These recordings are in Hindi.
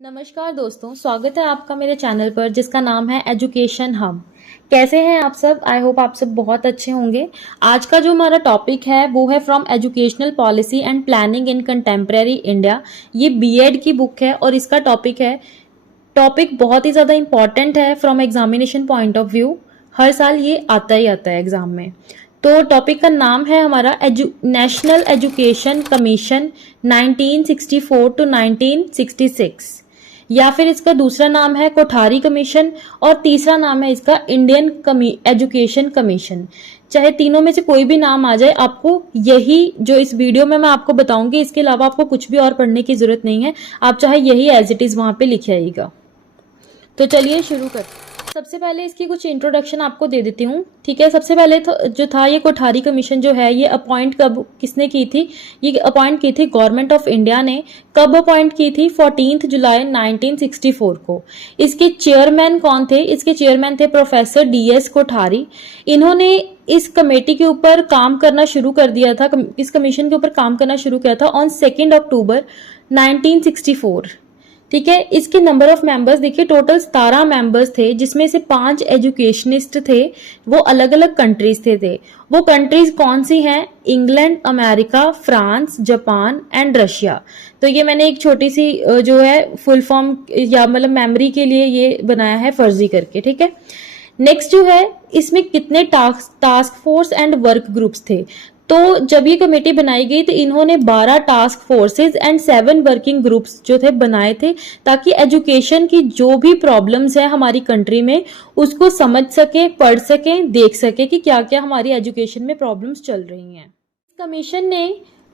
नमस्कार दोस्तों, स्वागत है आपका मेरे चैनल पर जिसका नाम है एजुकेशन हब। कैसे हैं आप सब? आई होप आप सब बहुत अच्छे होंगे। आज का जो हमारा टॉपिक है वो है from educational policy and planning in contemporary India. ये बीएड की बुक है और इसका टॉपिक बहुत ही ज़्यादा इंपॉर्टेंट है from examination point of view. हर साल ये आता ही आता है एग्जाम में। तो टॉपिक का नाम है हमारा नेशनल एजुकेशन कमीशन 1964 टू 1966, या फिर इसका दूसरा नाम है कोठारी कमीशन और तीसरा नाम है इसका इंडियन एजुकेशन कमीशन। चाहे तीनों में से कोई भी नाम आ जाए, आपको यही जो इस वीडियो में मैं आपको बताऊंगी, इसके अलावा आपको कुछ भी और पढ़ने की जरूरत नहीं है। आप चाहे यही एज इट इज वहां पे लिखे आइएगा। तो चलिए शुरू करते हैं। सबसे पहले इसकी कुछ इंट्रोडक्शन आपको दे देती हूँ, ठीक है। सबसे पहले तो जो था ये कोठारी कमीशन जो है, ये अपॉइंट कब किसने की थी? ये अपॉइंट की थी गवर्नमेंट ऑफ इंडिया ने। कब अपॉइंट की थी? 14 जुलाई 1964 को। इसके चेयरमैन कौन थे? इसके चेयरमैन थे प्रोफेसर DS कोठारी। इन्होंने इस कमेटी के ऊपर काम करना शुरू कर दिया था, इस कमीशन के ऊपर काम करना शुरू किया था ऑन 2 अक्टूबर 1964, ठीक है। इसके नंबर ऑफ मेंबर्स देखिए, टोटल 17 मेंबर्स थे, जिसमें से 5 एजुकेशनिस्ट थे। वो अलग अलग कंट्रीज थे। वो कंट्रीज कौन सी हैं? England, America, France, Japan and Russia. तो ये मैंने एक छोटी सी जो है फुल फॉर्म या मतलब मेमोरी के लिए ये बनाया है फर्जी करके, ठीक है। नेक्स्ट जो है, इसमें कितने task force and work groups थे? तो जब ये कमेटी बनाई गई तो इन्होंने 12 task forces and 7 working groups जो थे बनाए थे, ताकि एजुकेशन की जो भी प्रॉब्लम्स है हमारी कंट्री में उसको समझ सके, पढ़ सके, देख सके कि क्या क्या हमारी एजुकेशन में प्रॉब्लम्स चल रही हैं। कमीशन ने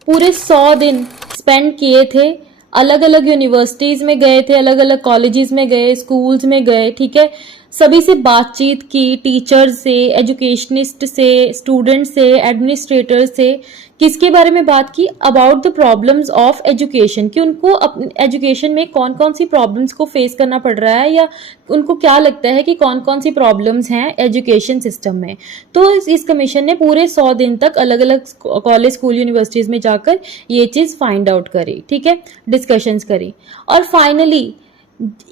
पूरे 100 दिन स्पेंड किए थे, अलग अलग यूनिवर्सिटीज में गए थे, अलग अलग कॉलेजेस में गए, स्कूल्स में गए, ठीक है। सभी से बातचीत की, टीचर्स से, एजुकेशनिस्ट से, स्टूडेंट से, एडमिनिस्ट्रेटर से। किसके बारे में बात की? About the problems of education, कि उनको अपने एजुकेशन में कौन कौन सी प्रॉब्लम्स को फेस करना पड़ रहा है, या उनको क्या लगता है कि कौन कौन सी प्रॉब्लम्स हैं एजुकेशन सिस्टम में। तो इस कमीशन ने पूरे 100 दिन तक अलग अलग कॉलेज, स्कूल, यूनिवर्सिटीज में जाकर ये चीज फाइंड आउट करी, ठीक है, डिस्कशंस करी। और फाइनली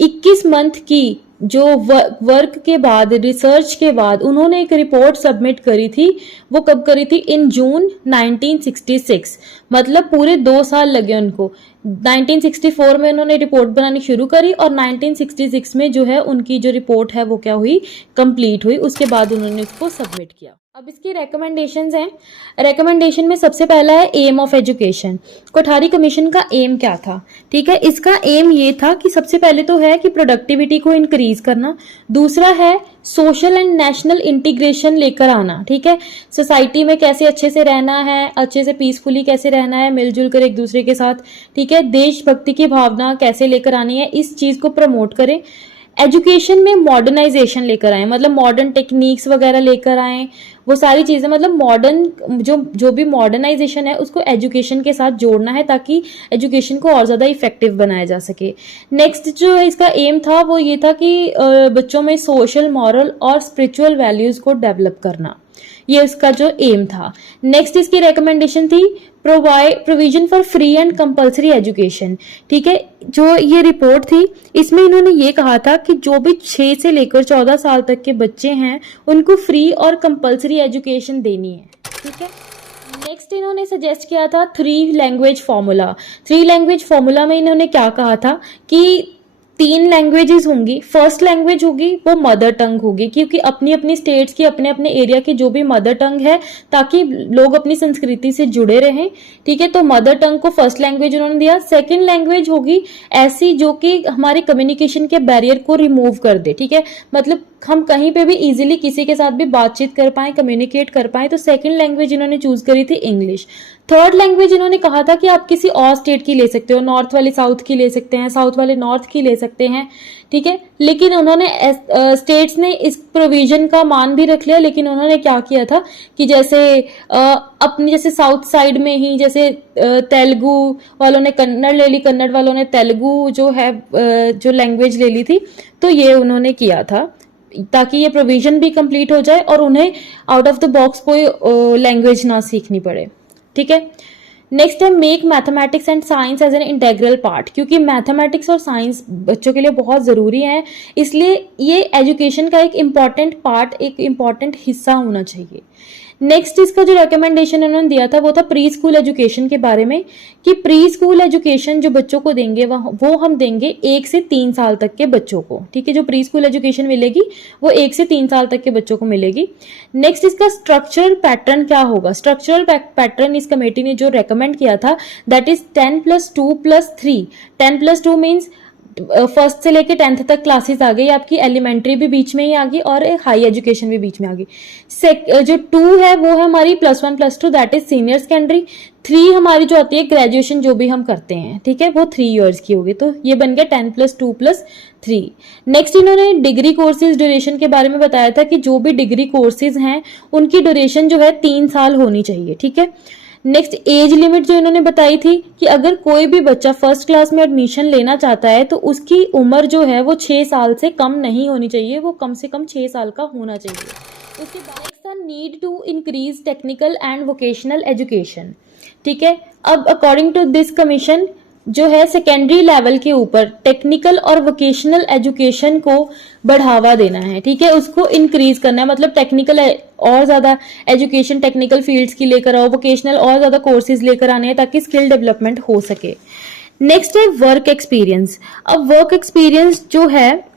21 मंथ की जो वर्क के बाद, रिसर्च के बाद उन्होंने एक रिपोर्ट सबमिट करी थी। वो कब करी थी? इन जून 1966। मतलब पूरे 2 साल लगे उनको। 1964 में उन्होंने रिपोर्ट बनानी शुरू करी और 1966 में जो है उनकी जो रिपोर्ट है वो क्या हुई? कंप्लीट हुई। उसके बाद उन्होंने उसको सबमिट किया। अब इसकी रेकमेंडेशंस हैं। रेकमेंडेशन में सबसे पहला है aim of education. Kothari commission का एम क्या था? ठीक है, इसका एम ये था कि सबसे पहले तो है कि प्रोडक्टिविटी को इंक्रीज करना। दूसरा है सोशल एंड नेशनल इंटीग्रेशन लेकर आना, ठीक है। सोसाइटी में कैसे अच्छे से रहना है, अच्छे से पीसफुली कैसे रहना है, मिलजुल कर एक दूसरे के साथ, ठीक है। देशभक्ति की भावना कैसे लेकर आनी है, इस चीज को प्रमोट करें। एजुकेशन में मॉडर्नाइजेशन लेकर आए, मतलब मॉडर्न टेक्निक्स वगैरह लेकर आए, वो सारी चीजें, मतलब मॉडर्न जो भी मॉडर्नाइजेशन है उसको एजुकेशन के साथ जोड़ना है, ताकि एजुकेशन को और ज्यादा इफेक्टिव बनाया जा सके। नेक्स्ट जो इसका एम था वो ये था कि बच्चों में सोशल, मॉरल और स्पिरिचुअल वैल्यूज को डेवलप करना, ये इसका जो एम था। नेक्स्ट इसकी रिकमेंडेशन थी provision for free and compulsory education, ठीक है। जो ये रिपोर्ट थी इसमें इन्होंने ये कहा था कि जो भी 6 से लेकर 14 साल तक के बच्चे हैं उनको फ्री और कंपल्सरी एजुकेशन देनी है, ठीक है। नेक्स्ट इन्होंने सजेस्ट किया था 3 लैंग्वेज फॉर्मूला। 3 लैंग्वेज फॉर्मूला में इन्होंने क्या कहा था कि 3 लैंग्वेजेस होंगी। फर्स्ट लैंग्वेज होगी वो मदर टंग होगी, क्योंकि अपनी अपनी स्टेट्स की, अपने अपने एरिया की जो भी मदर टंग है, ताकि लोग अपनी संस्कृति से जुड़े रहें, ठीक है। तो मदर टंग को फर्स्ट लैंग्वेज उन्होंने दिया। सेकंड लैंग्वेज होगी ऐसी जो कि हमारे कम्युनिकेशन के बैरियर को रिमूव कर दे, ठीक है। मतलब हम कहीं पे भी इजीली किसी के साथ भी बातचीत कर पाए, कम्युनिकेट कर पाए। तो सेकंड लैंग्वेज इन्होंने चूज करी थी इंग्लिश। थर्ड लैंग्वेज इन्होंने कहा था कि आप किसी और स्टेट की ले सकते हो, नॉर्थ वाले साउथ की ले सकते हैं, साउथ वाले नॉर्थ की ले सकते हैं, ठीक है। लेकिन उन्होंने स्टेट्स ने इस प्रोविजन का मान भी रख लिया, लेकिन उन्होंने क्या किया था कि जैसे अपनी जैसे साउथ साइड में ही जैसे तेलुगु वालों ने कन्नड़ ले ली, कन्नड़ वालों ने तेलुगु जो है जो लैंग्वेज ले ली थी, तो ये उन्होंने किया था ताकि ये प्रोविजन भी कंप्लीट हो जाए और उन्हें आउट ऑफ द बॉक्स कोई लैंग्वेज ना सीखनी पड़े, ठीक है। नेक्स्ट है make mathematics and science as an integral part, क्योंकि मैथमेटिक्स और साइंस बच्चों के लिए बहुत ज़रूरी है, इसलिए ये एजुकेशन का एक इम्पॉर्टेंट पार्ट, एक इम्पॉर्टेंट हिस्सा होना चाहिए। नेक्स्ट इसका जो रिकमेंडेशन उन्होंने दिया था वो था प्री स्कूल एजुकेशन के बारे में, कि प्री स्कूल एजुकेशन जो बच्चों को देंगे वो हम देंगे 1 से 3 साल तक के बच्चों को, ठीक है। जो प्री स्कूल एजुकेशन मिलेगी वो 1 से 3 साल तक के बच्चों को मिलेगी। नेक्स्ट इसका स्ट्रक्चरल पैटर्न क्या होगा? स्ट्रक्चरल पैटर्न इस कमेटी ने जो रेकमेंड किया था दैट इज 10+2+3। 10+2 मीन्स फर्स्ट से लेके 10th तक क्लासेस आ गई आपकी, एलिमेंट्री भी बीच में ही आ गई और हाई एजुकेशन भी बीच में आ गई। जो 2 है वो है हमारी +1+2 दैट इज सीनियर सेकेंडरी। 3 हमारी जो आती है ग्रेजुएशन जो भी हम करते हैं, ठीक है, वो 3 years की होगी। तो ये बन गया 10+2+3। नेक्स्ट इन्होंने डिग्री कोर्सेज ड्यूरेशन के बारे में बताया था कि जो भी डिग्री कोर्सेज हैं उनकी ड्यूरेशन जो है 3 साल होनी चाहिए, ठीक है। नेक्स्ट एज लिमिट जो इन्होंने बताई थी कि अगर कोई भी बच्चा फर्स्ट क्लास में एडमिशन लेना चाहता है तो उसकी उम्र जो है वो 6 साल से कम नहीं होनी चाहिए, वो कम से कम 6 साल का होना चाहिए। उसके बाद नेक्स्ट था need to increase technical and vocational education, ठीक है। अब अकॉर्डिंग टू दिस कमीशन जो है सेकेंडरी लेवल के ऊपर टेक्निकल और वोकेशनल एजुकेशन को बढ़ावा देना है, ठीक है, उसको इंक्रीज करना है। मतलब टेक्निकल और ज्यादा एजुकेशन टेक्निकल फील्ड्स की लेकर आओ, वोकेशनल और ज्यादा कोर्सेज लेकर आने हैं ताकि स्किल डेवलपमेंट हो सके। नेक्स्ट है वर्क एक्सपीरियंस। अब वर्क एक्सपीरियंस जो है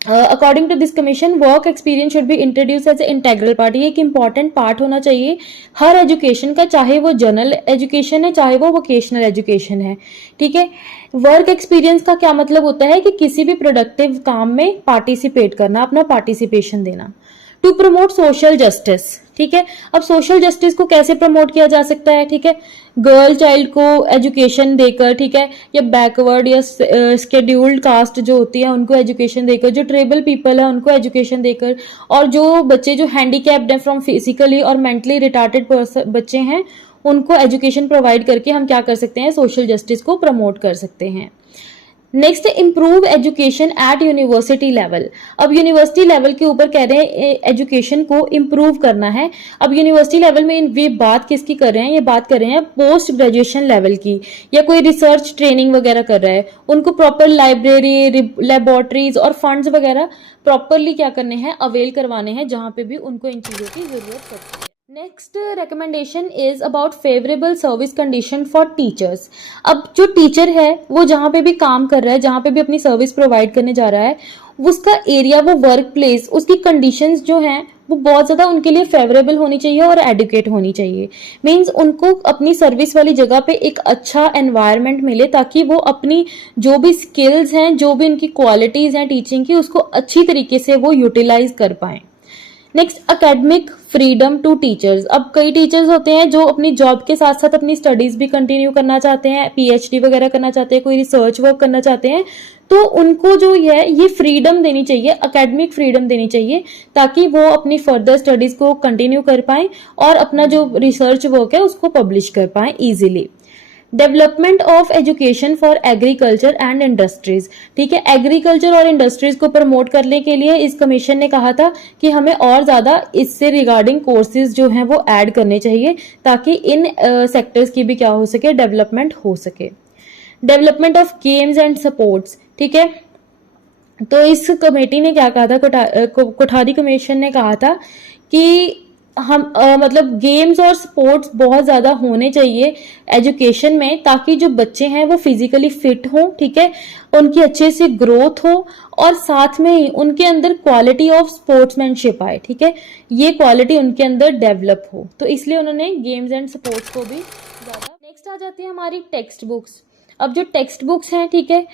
according to this commission work experience should be introduce as a integral part. ये एक इंपॉर्टेंट पार्ट होना चाहिए हर एजुकेशन का, चाहे वो जनरल एजुकेशन है चाहे वो वोकेशनल एजुकेशन है, ठीक है। वर्क एक्सपीरियंस का क्या मतलब होता है कि किसी भी प्रोडक्टिव काम में पार्टिसिपेट करना, अपना पार्टिसिपेशन देना। टू प्रमोट सोशल जस्टिस, ठीक है। अब सोशल जस्टिस को कैसे प्रमोट किया जा सकता है, ठीक है, गर्ल चाइल्ड को एजुकेशन देकर, ठीक है, या बैकवर्ड या स्केड्यूल्ड कास्ट जो होती है उनको एजुकेशन देकर, जो ट्राइबल पीपल है उनको एजुकेशन देकर, और जो बच्चे जो हैंडीकैप्ड हैं फ्रॉम फिजिकली और मेंटली रिटार्टेड बच्चे हैं उनको एजुकेशन प्रोवाइड करके हम क्या कर सकते हैं, सोशल जस्टिस को प्रमोट कर सकते हैं। Next improve education at university level. अब यूनिवर्सिटी लेवल के ऊपर कह रहे हैं एजुकेशन को इम्प्रूव करना है। अब यूनिवर्सिटी लेवल में वे बात किसकी कर रहे हैं, ये बात कर रहे हैं पोस्ट ग्रेजुएशन लेवल की, या कोई रिसर्च ट्रेनिंग वगैरह कर रहा है, उनको प्रॉपर लाइब्रेरी, लेबोरेटरीज और फंड्स वगैरह प्रॉपरली क्या करने हैं, अवेल करवाने हैं जहां पे भी उनको इन चीजों की जरूरत पड़ती है। Next recommendation is about favourable service condition for teachers. अब जो टीचर है वो जहाँ पे भी काम कर रहा है, जहाँ पे भी अपनी सर्विस प्रोवाइड करने जा रहा है, उसका एरिया, वो वर्क प्लेस, उसकी कंडीशंस जो हैं वो बहुत ज़्यादा उनके लिए फेवरेबल होनी चाहिए और एडुकेट होनी चाहिए। मीन्स उनको अपनी सर्विस वाली जगह पे एक अच्छा एनवायरनमेंट मिले ताकि वो अपनी जो भी स्किल्स हैं, जो भी उनकी क्वालिटीज़ हैं टीचिंग की, उसको अच्छी तरीके से वो यूटिलाइज कर पाएँ। Next academic freedom to teachers. अब कई टीचर्स होते हैं जो अपनी जॉब के साथ साथ अपनी स्टडीज भी कंटिन्यू करना चाहते हैं, पीएचडी वगैरह करना चाहते हैं, कोई रिसर्च वर्क करना चाहते हैं, तो उनको जो है ये फ्रीडम देनी चाहिए, एकेडमिक फ्रीडम देनी चाहिए ताकि वो अपनी फर्दर स्टडीज को कंटिन्यू कर पाएं और अपना जो रिसर्च वर्क है उसको पब्लिश कर पाएं easily. Development of education for agriculture and industries, ठीक है, एग्रीकल्चर और इंडस्ट्रीज को प्रमोट करने के लिए इस कमीशन ने कहा था कि हमें और ज्यादा इससे रिगार्डिंग कोर्सेज जो हैं वो ऐड करने चाहिए ताकि इन सेक्टर्स की भी क्या हो सके, डेवलपमेंट हो सके। Development of games and supports, ठीक है, तो इस कमेटी ने क्या कहा था, कोठारी कमीशन ने कहा था कि हम मतलब गेम्स और स्पोर्ट्स बहुत ज्यादा होने चाहिए एजुकेशन में ताकि जो बच्चे हैं वो फिजिकली फिट हों, ठीक है, उनकी अच्छे से ग्रोथ हो और साथ में ही उनके अंदर क्वालिटी ऑफ स्पोर्ट्समैनशिप आए, ठीक है, ये क्वालिटी उनके अंदर डेवलप हो, तो इसलिए उन्होंने गेम्स एंड स्पोर्ट्स को भी ज्यादा। नेक्स्ट आ जाती है हमारी टेक्स्ट बुक्स। अब जो टेक्स्ट बुक्स हैं, ठीक है,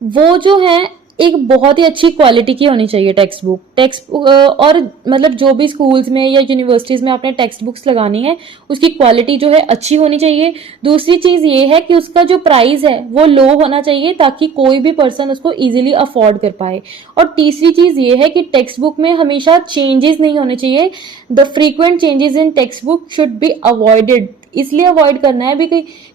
वो जो हैं एक बहुत ही अच्छी क्वालिटी की होनी चाहिए टेक्स्ट बुक और मतलब जो भी स्कूल्स में या यूनिवर्सिटीज में आपने टेक्स्ट बुक्स लगानी है उसकी क्वालिटी जो है अच्छी होनी चाहिए। दूसरी चीज ये है कि उसका जो प्राइस है वो लो होना चाहिए ताकि कोई भी पर्सन उसको इजीली अफोर्ड कर पाए। और तीसरी चीज ये है कि टेक्स्ट बुक में हमेशा चेंजेस नहीं होने चाहिए। The frequent changes in text book should be avoided. इसलिए अवॉइड करना है भी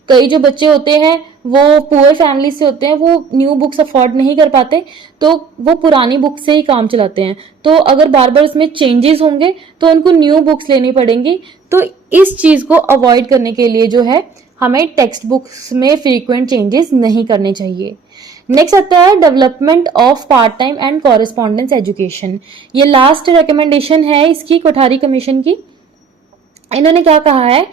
कई जो बच्चे होते हैं वो पुअर फैमिली से होते हैं, वो न्यू बुक्स अफोर्ड नहीं कर पाते तो वो पुरानी बुक से ही काम चलाते हैं। तो अगर बार बार उसमें चेंजेस होंगे तो उनको न्यू बुक्स लेनी पड़ेंगी। तो इस चीज़ को अवॉइड करने के लिए जो है हमें टेक्स्ट बुक्स में फ्रीक्वेंट चेंजेस नहीं करने चाहिए। नेक्स्ट आता है development of part time and correspondence education. ये लास्ट रिकमेंडेशन है इसकी कोठारी कमीशन की। इन्होंने क्या कहा है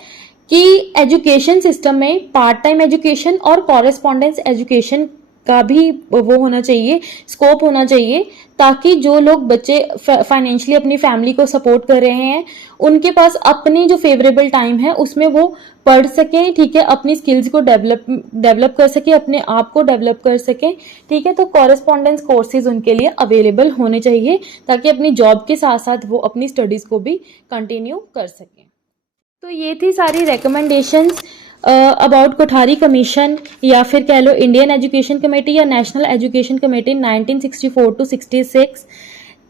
कि एजुकेशन सिस्टम में पार्ट टाइम एजुकेशन और कॉरेस्पॉन्डेंस एजुकेशन का भी वो होना चाहिए, स्कोप होना चाहिए, ताकि जो लोग बच्चे फाइनेंशियली अपनी फैमिली को सपोर्ट कर रहे हैं उनके पास अपनी जो फेवरेबल टाइम है उसमें वो पढ़ सकें, ठीक है, अपनी स्किल्स को डेवलप कर सके, अपने आप को डेवलप कर सकें, ठीक है। तो कॉरेस्पॉन्डेंस कोर्सेज उनके लिए अवेलेबल होने चाहिए ताकि अपनी जॉब के साथ साथ वो अपनी स्टडीज को भी कंटिन्यू कर सकें। तो ये थी सारी रिकमेंडेशंस अबाउट कोठारी कमीशन, या फिर कह लो इंडियन एजुकेशन कमेटी या नेशनल एजुकेशन कमेटी 1964 to 66,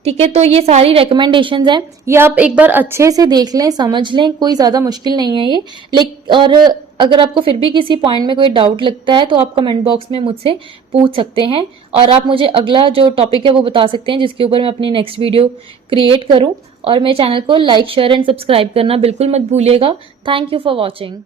ठीक है। तो ये सारी रिकमेंडेशंस हैं, ये आप एक बार अच्छे से देख लें, समझ लें, कोई ज़्यादा मुश्किल नहीं है ये। और अगर आपको फिर भी किसी पॉइंट में कोई डाउट लगता है तो आप कमेंट बॉक्स में मुझसे पूछ सकते हैं, और आप मुझे अगला जो टॉपिक है वो बता सकते हैं जिसके ऊपर मैं अपनी नेक्स्ट वीडियो क्रिएट करूं। और मेरे चैनल को लाइक, शेयर एंड सब्सक्राइब करना बिल्कुल मत भूलिएगा। Thank you for watching.